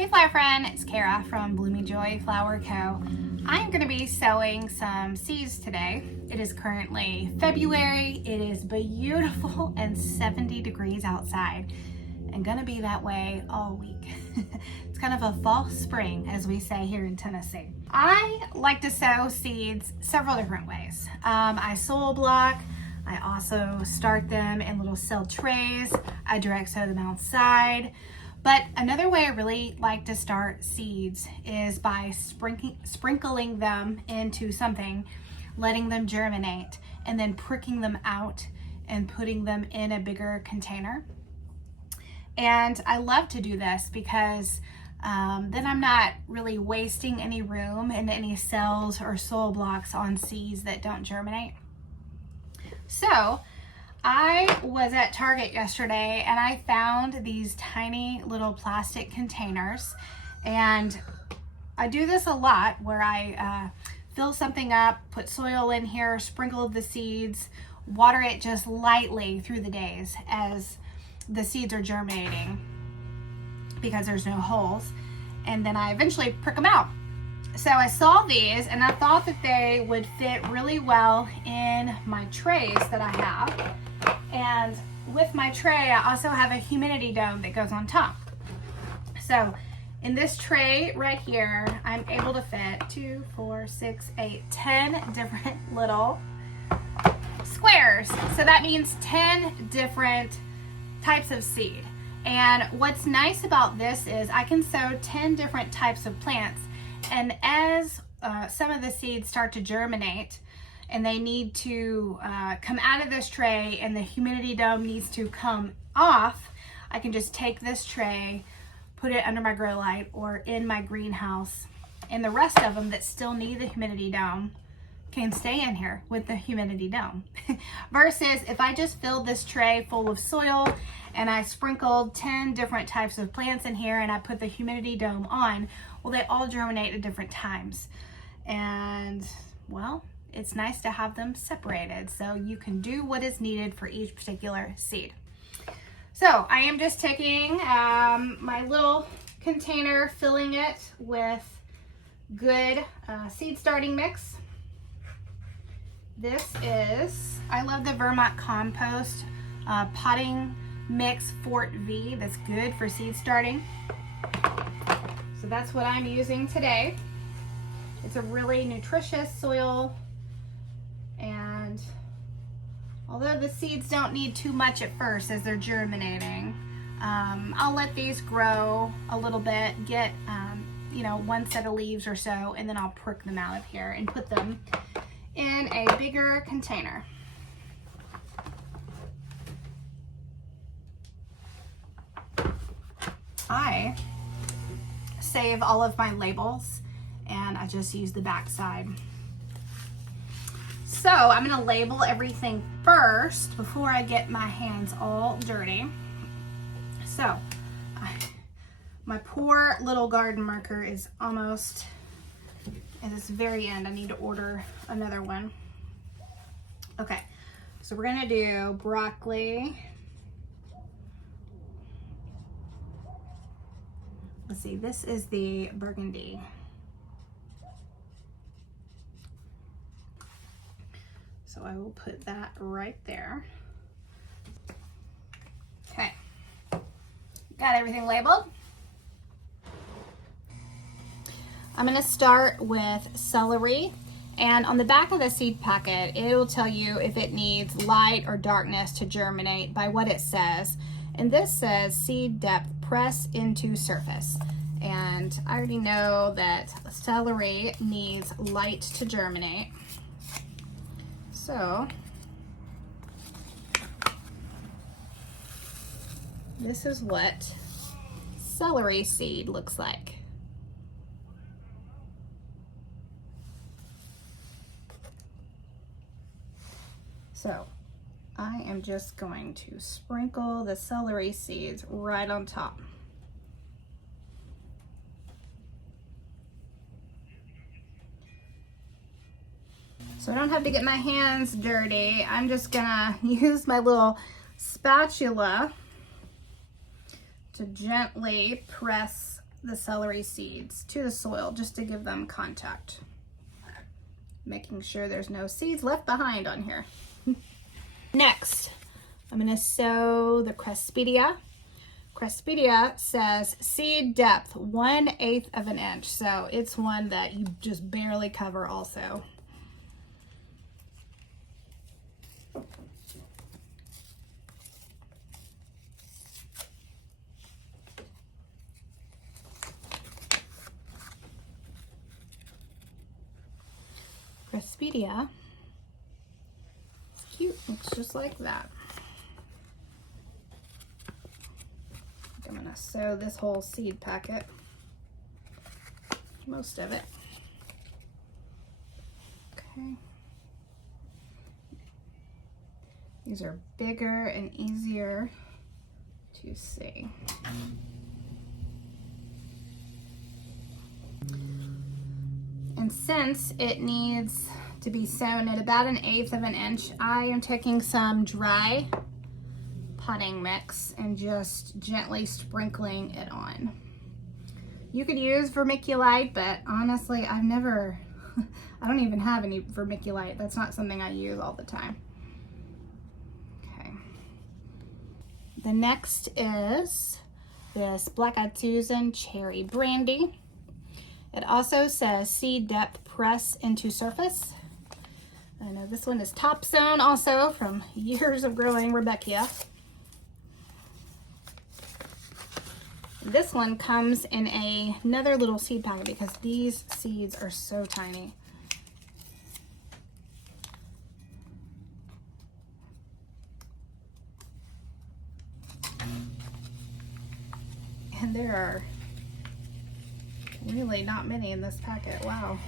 Hey flower friend, it's Kara from Blooming Joy Flower Co. I'm going to be sowing some seeds today. It is currently February. It is beautiful and 70 degrees outside and going to be that way all week. It's kind of a false spring, as we say here in Tennessee. I like to sow seeds several different ways. I soil block. I also start them in little cell trays. I direct sow them outside. But another way I really like to start seeds is by sprinkling them into something, letting them germinate, and then pricking them out and putting them in a bigger container. And I love to do this because then I'm not really wasting any room in any cells or soil blocks on seeds that don't germinate. So I was at Target yesterday and I found these tiny little plastic containers, and I do this a lot where I fill something up, put soil in here, sprinkle the seeds, water it just lightly through the days as the seeds are germinating because there's no holes, and then I eventually prick them out. So I saw these and I thought that they would fit really well in my trays that I have. And with my tray, I also have a humidity dome that goes on top. So in this tray right here, I'm able to fit 2, 4, 6, 8, 10 different little squares. So that means 10 different types of seed. And what's nice about this is I can sow 10 different types of plants. And as some of the seeds start to germinate, and they need to come out of this tray and the humidity dome needs to come off, I can just take this tray, put it under my grow light or in my greenhouse, and the rest of them that still need the humidity dome can stay in here with the humidity dome. Versus if I just filled this tray full of soil and I sprinkled 10 different types of plants in here and I put the humidity dome on, well, they all germinate at different times. And well, it's nice to have them separated so you can do what is needed for each particular seed. So I am just taking my little container, filling it with good seed starting mix. This is, I love the Vermont Compost potting mix Fort V. That's good for seed starting. So that's what I'm using today. It's a really nutritious soil, and although the seeds don't need too much at first as they're germinating, I'll let these grow a little bit, get one set of leaves or so, and then I'll prick them out of here and put them in a bigger container. I save all of my labels and I just use the back side. So I'm going to label everything first before I get my hands all dirty. So my poor little garden marker is almost at its very end. I need to order another one. Okay, so we're going to do broccoli. Let's see, this is the burgundy. So I will put that right there. Okay, got everything labeled. I'm gonna start with celery, and on the back of the seed packet, it will tell you if it needs light or darkness to germinate by what it says. And this says seed depth, press into surface. And I already know that celery needs light to germinate. So this is what celery seed looks like. So I am just going to sprinkle the celery seeds right on top. So I don't have to get my hands dirty. I'm just gonna use my little spatula to gently press the celery seeds to the soil just to give them contact. Making sure there's no seeds left behind on here. Next, I'm gonna sow the Cresspedia. Cresspedia says seed depth 1/8 of an inch. So it's one that you just barely cover also. Cresspedia. It's cute. Looks just like that. I'm gonna sow this whole seed packet. Most of it. Okay. These are bigger and easier to see. And since it needs to be sown at about 1/8 of an inch, I am taking some dry potting mix and just gently sprinkling it on. You could use vermiculite, but honestly, I don't even have any vermiculite. That's not something I use all the time. Okay. The next is this Black-Eyed Susan Cherry Brandy. It also says seed depth press into surface. I know this one is top sown also from years of growing Rebecca. This one comes in another little seed packet because these seeds are so tiny. And there are really not many in this packet. Wow.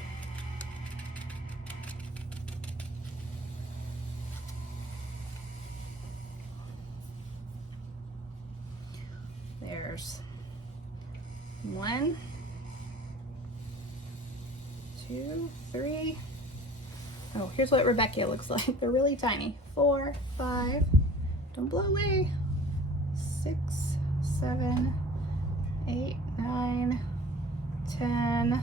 There's 1, 2, 3. Oh, here's what Rebecca looks like. They're really tiny. 4, 5. Don't blow away. 6, 7, 8, 9, 10.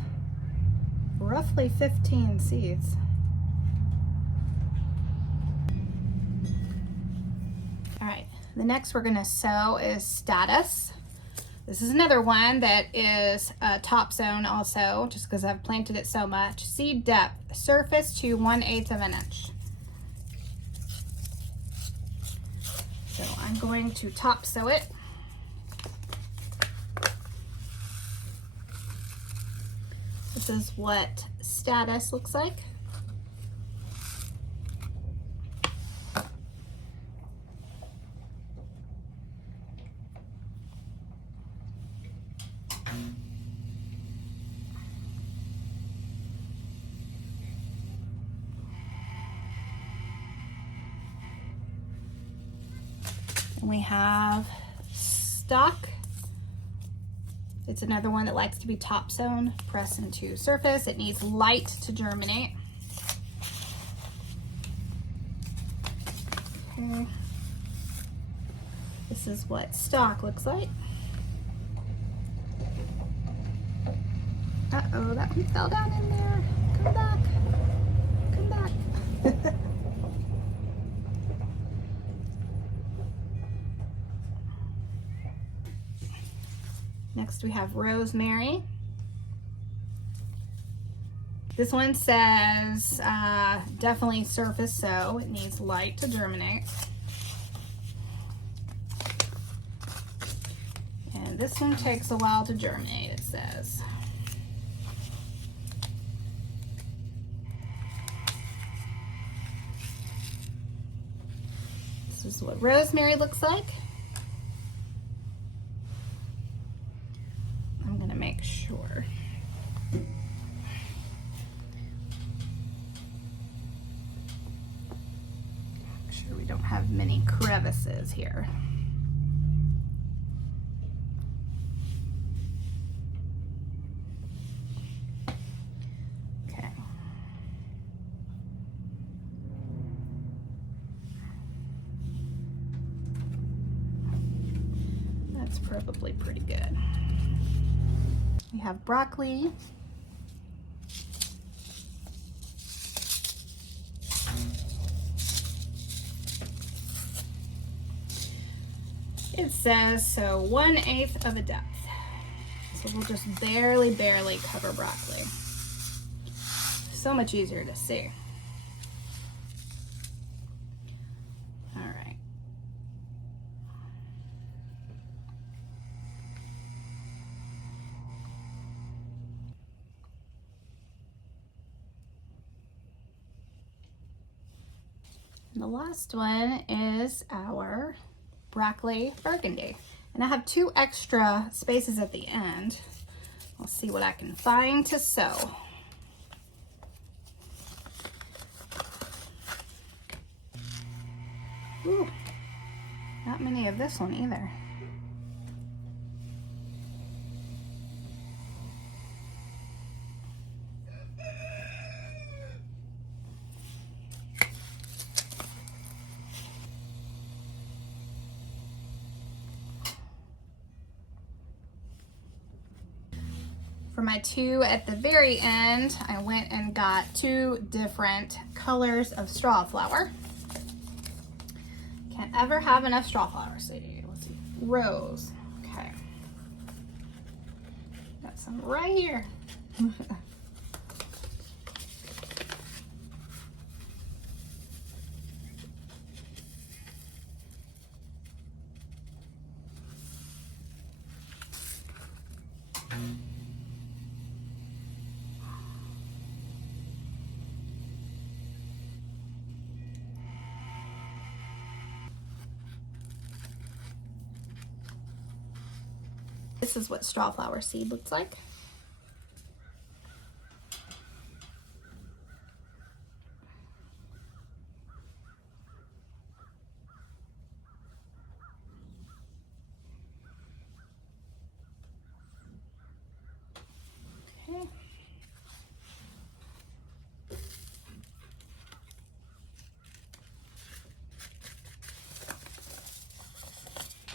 Roughly 15 seeds. All right. The next we're gonna sow is Status. This is another one that is top sown also, just because I've planted it so much. Seed depth, surface to 1/8 of an inch. So I'm going to top sow it. This is what Status looks like. And we have Stock. It's another one that likes to be top sown, press into surface. It needs light to germinate. Okay. This is what Stock looks like. Uh-oh, that one fell down in there. Come back. Come back. Next we have Rosemary. This one says definitely surface sow. It needs light to germinate. And this one takes a while to germinate, it says. This is what Rosemary looks like. I'm gonna make sure. Make sure we don't have many crevices here. Okay. That's probably pretty good. We have broccoli. It says so 1/8 of a depth. So we'll just barely cover broccoli. So much easier to see. All right. And the last one is our broccoli burgundy. And I have 2 extra spaces at the end. I'll see what I can find to sow. Ooh, not many of this one either. For my 2 at the very end, I went and got 2 different colors of straw flower. Can't ever have enough straw flower. So let's see, rose. Okay, got some right here. This is what straw flower seed looks like. Okay.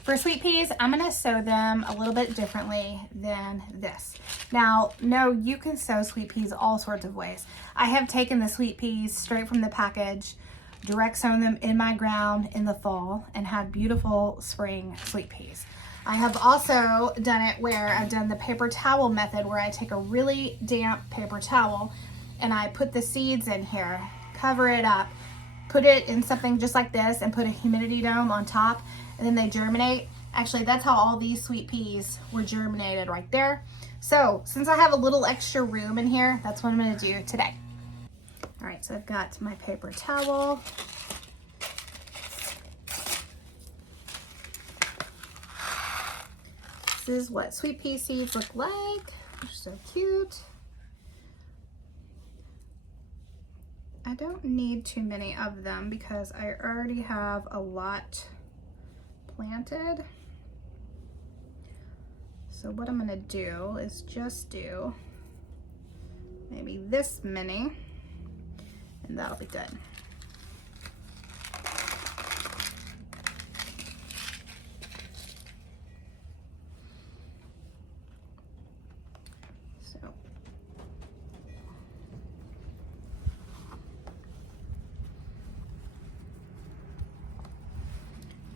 For sweet peas, I'm gonna sow them a little bit differently than this. Now, no, you can sow sweet peas all sorts of ways. I have taken the sweet peas straight from the package, direct sown them in my ground in the fall, and had beautiful spring sweet peas. I have also done it where I've done the paper towel method, where I take a really damp paper towel and I put the seeds in here, cover it up, put it in something just like this, and put a humidity dome on top, and then they germinate. Actually, that's how all these sweet peas were germinated, right there. So since I have a little extra room in here, that's what I'm gonna do today. All right, so I've got my paper towel. This is what sweet pea seeds look like. They're so cute. I don't need too many of them because I already have a lot planted. So what I'm gonna do is just do maybe this many, and that'll be good. So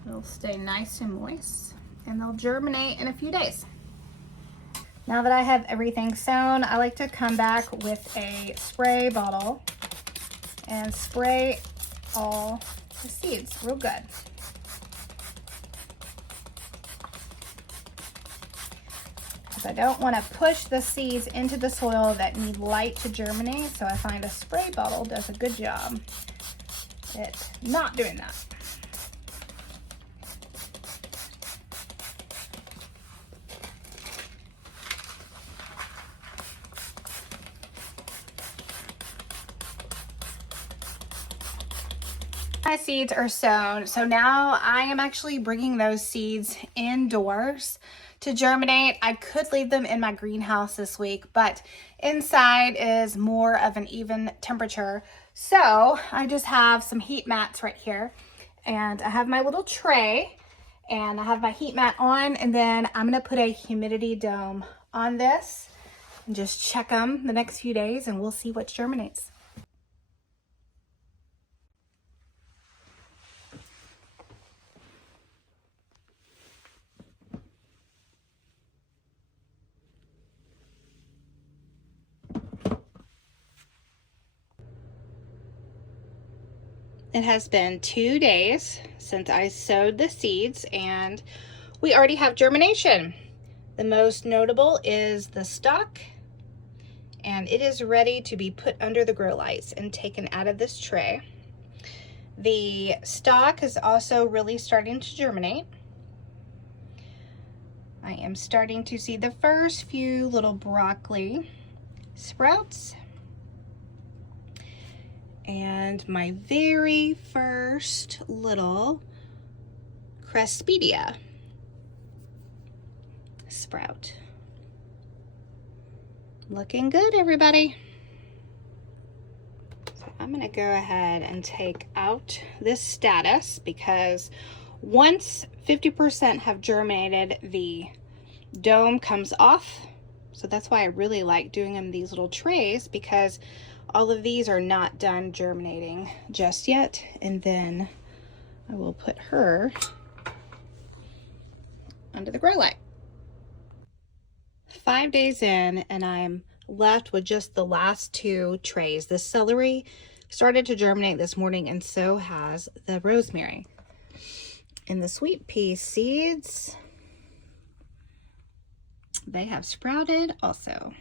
they'll stay nice and moist, and they'll germinate in a few days. Now that I have everything sown, I like to come back with a spray bottle and spray all the seeds real good. Because I don't want to push the seeds into the soil that need light to germinate, so I find a spray bottle does a good job at not doing that. My seeds are sown, so now I am actually bringing those seeds indoors to germinate. I could leave them in my greenhouse this week, but inside is more of an even temperature. So I just have some heat mats right here, and I have my little tray, and I have my heat mat on, and then I'm gonna put a humidity dome on this and just check them the next few days and we'll see what germinates. It has been 2 days since I sowed the seeds and we already have germination. The most notable is the stalk, and it is ready to be put under the grow lights and taken out of this tray. The stalk is also really starting to germinate. I am starting to see the first few little broccoli sprouts. And my very first little Cresspedia sprout. Looking good, everybody. So I'm gonna go ahead and take out this status because once 50% have germinated, the dome comes off. So that's why I really like doing them in these little trays, because all of these are not done germinating just yet. And then I will put her under the grow light. 5 days in and I'm left with just the last 2 trays. The celery started to germinate this morning and so has the rosemary. And the sweet pea seeds, they have sprouted also.